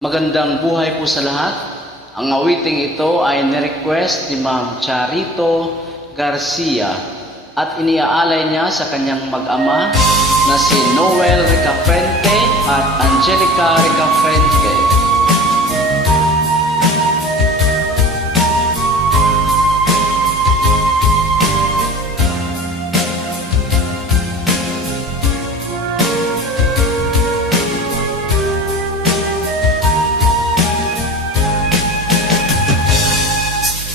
Magandang buhay po sa lahat. Ang awiting ito ay nirequest ni Ma'am Charito Garcia at iniaalay niya sa kanyang mag-ama na si Noel Ricafrente at Angelica Ricafrente.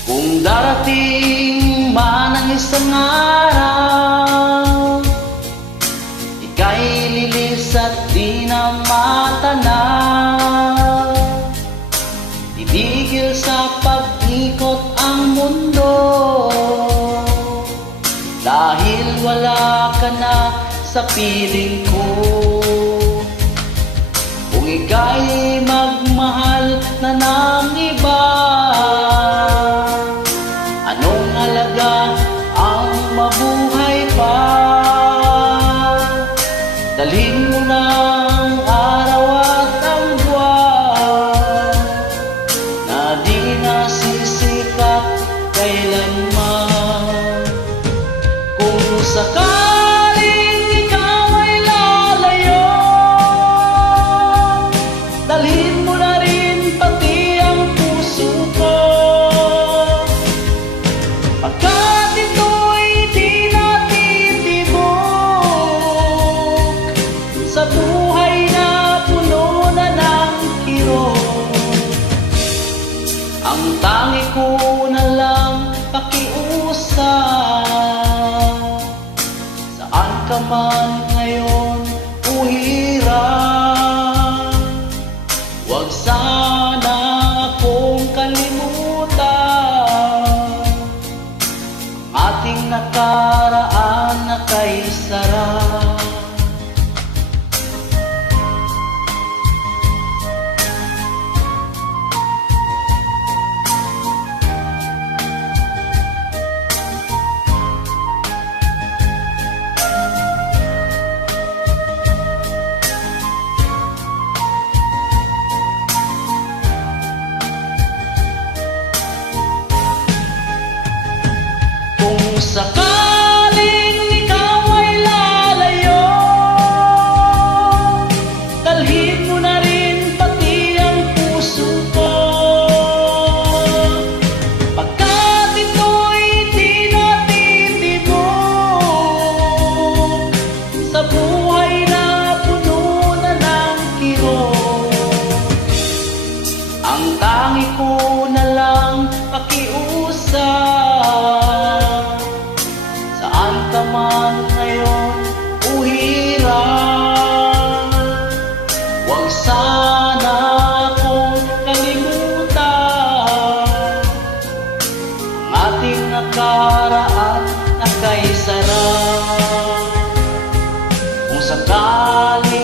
Kung darating man ang isang araw, ika'y lilis at di na matanaw, itigil sa pag-ikot ang mundo, dahil wala ka na sa piling ko. Kung ika'y magmahal na ng iba, anong halaga ang mabuhay pa? Dalhin mo na ang araw at ang buwan na di nasisikat kailanman. Kung sakaling ikaw ay lalayo, dalhin mo na rin pati ang puso ko. Pagkat ito'y di natitibok sa buhay na puno na ng kirot. Ang tangi ko na lang pakiusap, saan ka man ngayon uhirap, huwag sana akong kalimutan ating nakaraan na kay sarap. Kung sakaling ikaw ay lalayo, dalhin mo na rin pati ang puso ko. Pagkat ito'y di natitibok sa buhay na puno na ng kirot. Ang tangi ko na lang pakiusap, saan ka man ngayon uhirap, huwag sana akong kalimutan ang ating nakaraan na kay sarap. Kung sakali